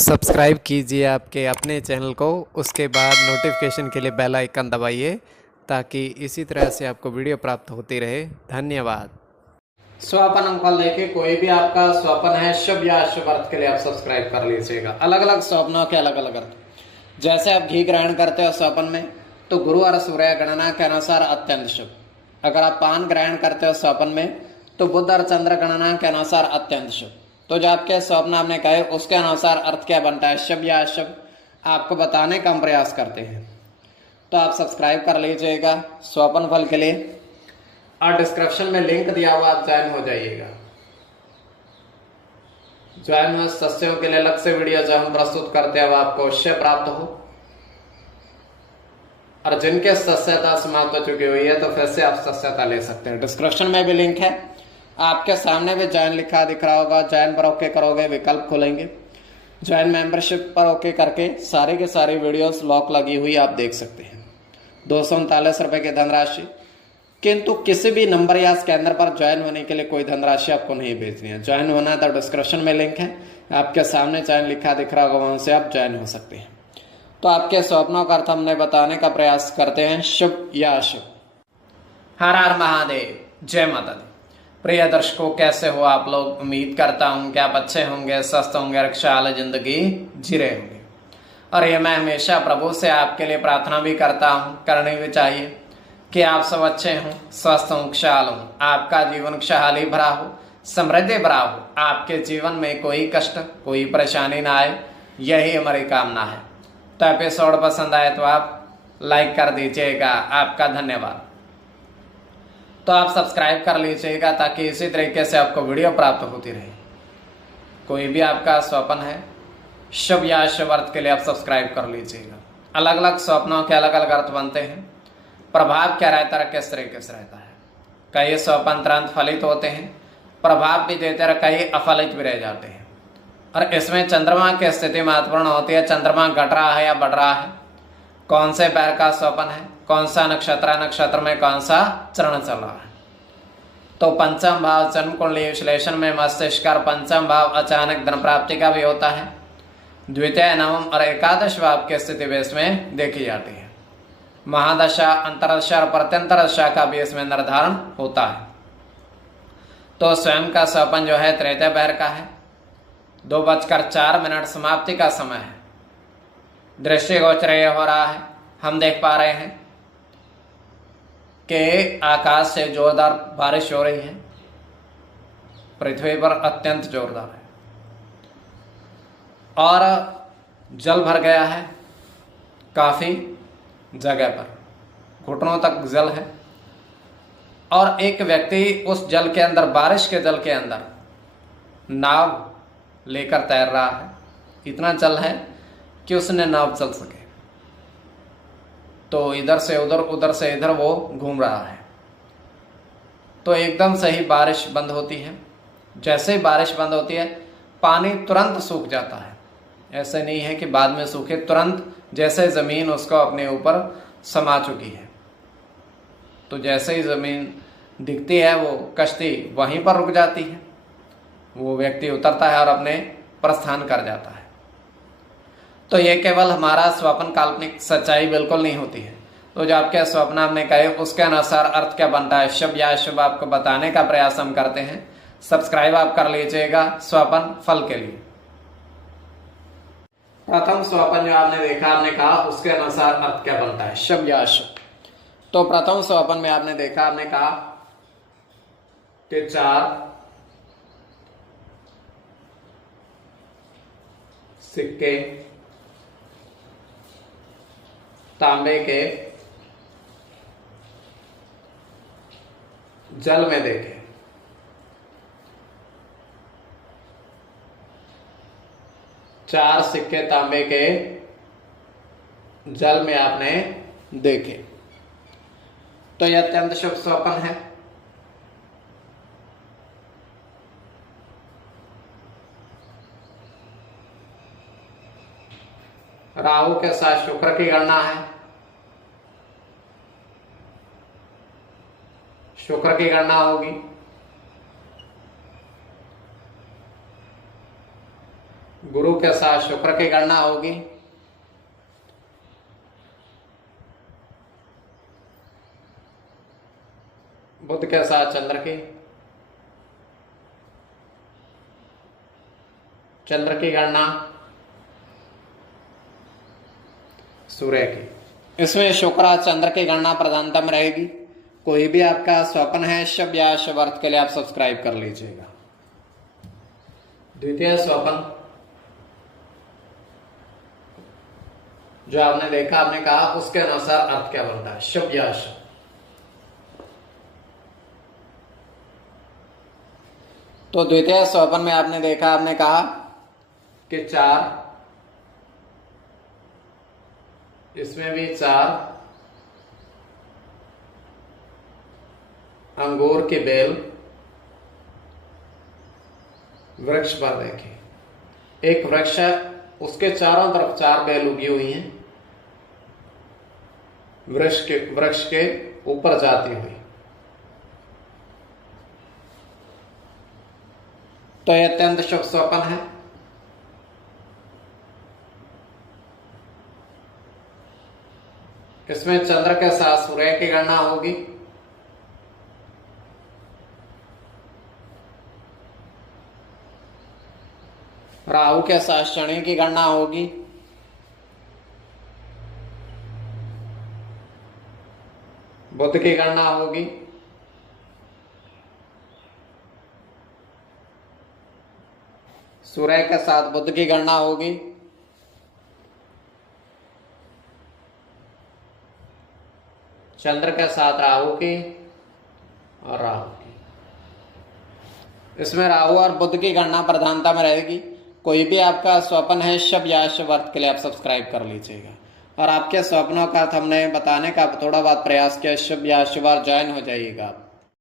Subscribe कीजिए आपके अपने चैनल को, उसके बाद नोटिफिकेशन के लिए बेल आइकन दबाइए ताकि इसी तरह से आपको वीडियो प्राप्त होती रहे। धन्यवाद। स्वपन अंकल लेके कोई भी आपका स्वपन है शुभ या अशुभ अर्थ के लिए आप सब्सक्राइब कर लीजिएगा। अलग अलग स्वप्नों के अलग अलग अर्थ। जैसे आप घी ग्रहण करते हो स्वपन में तो गुरु और सूर्य गणना के अनुसार अत्यंत शुभ। अगर आप पान ग्रहण करते हो स्वपन में तो बुध और चंद्र गणना के अनुसार अत्यंत शुभ। तो जो आपके स्वप्न आपने कहे उसके अनुसार अर्थ क्या बनता है, शुभ या अशुभ, आपको बताने का हम प्रयास करते हैं। तो आप सब्सक्राइब कर लीजिएगा स्वपन फल के लिए और डिस्क्रिप्शन में लिंक दिया हुआ आप ज्वाइन हो जाइएगा। ज्वाइन हुए सदस्यों के लिए अलग से वीडियो जो हम प्रस्तुत करते हैं वो आपको अवश्य प्राप्त हो, और जिनके सदस्यता समाप्त हो चुकी हुई है तो फिर से आप सदस्यता ले सकते हैं। डिस्क्रिप्शन में भी लिंक है, आपके सामने भी ज्वाइन लिखा दिख रहा होगा। ज्वाइन पर ओके करोगे विकल्प खुलेंगे, ज्वाइन मेंबरशिप पर ओके करके सारी के सारी वीडियोस लॉक लगी हुई आप देख सकते हैं। 239 रुपए की धनराशि, किंतु किसी भी नंबर या स्कैनर पर ज्वाइन होने के लिए कोई धनराशि आपको नहीं भेजनी है। ज्वाइन होना है तो डिस्क्रिप्शन में लिंक है, आपके सामने ज्वाइन लिखा दिख रहा होगा, वहां से आप ज्वाइन हो सकते हैं। तो आपके स्वप्नों का अर्थ हमने बताने का प्रयास करते हैं, शुभ या अशुभ। हर हर महादेव, जय माता दी। प्रिय दर्शकों, कैसे हो आप लोग? उम्मीद करता हूं कि आप अच्छे होंगे, स्वस्थ होंगे, रक्षाल जिंदगी जी रहे होंगे। और ये मैं हमेशा प्रभु से आपके लिए प्रार्थना भी करता हूं, करनी भी चाहिए कि आप सब अच्छे हों, स्वस्थ हों, खुशहाल हों, आपका जीवन खुशहाली भरा हो, समृद्धि भरा हो, आपके जीवन में कोई कष्ट कोई परेशानी ना आए, यही हमारी कामना है। तो एपिसोड पसंद आए तो आप लाइक कर दीजिएगा, आपका धन्यवाद। तो आप सब्सक्राइब कर लीजिएगा ताकि इसी तरीके से आपको वीडियो प्राप्त होती रहे। कोई भी आपका स्वप्न है शुभ या अशुभ अर्थ के लिए आप सब्सक्राइब कर लीजिएगा। अलग अलग स्वप्नों के अलग अलग अर्थ बनते हैं। प्रभाव क्या रहता है, किस तरीके से रहता है। कई स्वप्न तुरंत फलित होते हैं, प्रभाव भी देते हैं, कई अफलित भी रह जाते हैं। और इसमें चंद्रमा की स्थिति महत्वपूर्ण होती है। चंद्रमा घट रहा है या बढ़ रहा है, कौन से पैर का स्वप्न है, कौन सा नक्षत्र है, नक्षत्र में कौन सा चरण चल रहा है। तो पंचम भाव जन्म कुंडली विश्लेषण में मस्तिष्क और पंचम भाव अचानक धन प्राप्ति का भी होता है। द्वितीय, नवम और एकादश भाव की स्थिति भी इसमें देखी जाती है। महादशा, अंतरदशा और प्रत्यंतर दशा का भी इसमें निर्धारण होता है। तो स्वयं का स्वप्न जो है तृतीय पैर का है। 2:04 समाप्ति का समय है। दृष्टि गोचर हो रहा है, हम देख पा रहे हैं कि आकाश से जोरदार बारिश हो रही है, पृथ्वी पर अत्यंत जोरदार है, और जल भर गया है काफी जगह पर, घुटनों तक जल है। और एक व्यक्ति उस जल के अंदर, बारिश के जल के अंदर नाव लेकर तैर रहा है। इतना जल है कि उसने नाव चल सके। तो इधर से उधर, उधर से इधर वो घूम रहा है। तो एकदम से ही बारिश बंद होती है। जैसे ही बारिश बंद होती है पानी तुरंत सूख जाता है। ऐसे नहीं है कि बाद में सूखे, तुरंत जैसे जमीन उसको अपने ऊपर समा चुकी है। तो जैसे ही जमीन दिखती है वो कश्ती वहीं पर रुक जाती है। वो व्यक्ति उतरता है और अपने प्रस्थान कर जाता है। तो ये केवल हमारा स्वप्न, काल्पनिक सच्चाई बिल्कुल नहीं होती है। तो जो आपके स्वप्न हमने कहे उसके अनुसार अर्थ क्या बनता है, शुभ या अशुभ, आपको बताने का प्रयास हम करते हैं। सब्सक्राइब आप कर लीजिएगा स्वप्न फल के लिए। प्रथम स्वप्न जो आपने देखा, आपने कहा उसके अनुसार अर्थ क्या बनता है, शुभ या अशुभ। तो प्रथम स्वप्न में आपने देखा, आपने कहा कि 4 सिक्के तांबे के जल में देखे। चार सिक्के तांबे के जल में आपने देखे। तो यह अत्यंत शुभ स्वप्न है। राहु के साथ शुक्र की गणना है। शुक्र की गणना होगी। गुरु के साथ शुक्र की गणना होगी। बुध के साथ चंद्र की गणना, सूर्य की। इसमें शुक्र चंद्र की गणना प्रधानता में रहेगी। कोई भी आपका स्वप्न है शुभ या शुभ अर्थ के लिए आप सब्सक्राइब कर लीजिएगा। द्वितीय स्वप्न जो आपने देखा, आपने कहा उसके अनुसार अर्थ क्या बनता है, शुभ या अशुभ। तो द्वितीय स्वप्न में आपने देखा, आपने कहा कि 4, इसमें भी 4 अंगूर की बेल वृक्ष पर देखें। एक वृक्ष है, उसके चारों तरफ 4 बेल उगी हुई हैं, वृक्ष के ऊपर जाती हुई। तो यह अत्यंत शुभ स्वप्न है। इसमें चंद्र के साथ सूर्य की गणना होगी। राहु के साथ शनि की गणना होगी। बुध की गणना होगी। सूर्य के साथ बुध की गणना होगी। चंद्र के साथ राहु की और राहु की। इसमें राहु और बुध की गणना प्रधानता में रहेगी। कोई भी आपका स्वप्न है शुभ या अशुभ अर्थ के लिए आप सब्सक्राइब कर लीजिएगा। और आपके स्वप्नों का अर्थ हमने बताने का थोड़ा बहुत प्रयास किया, शुभ या अशुभ अर्थ ज्वाइन हो जाइएगा आप।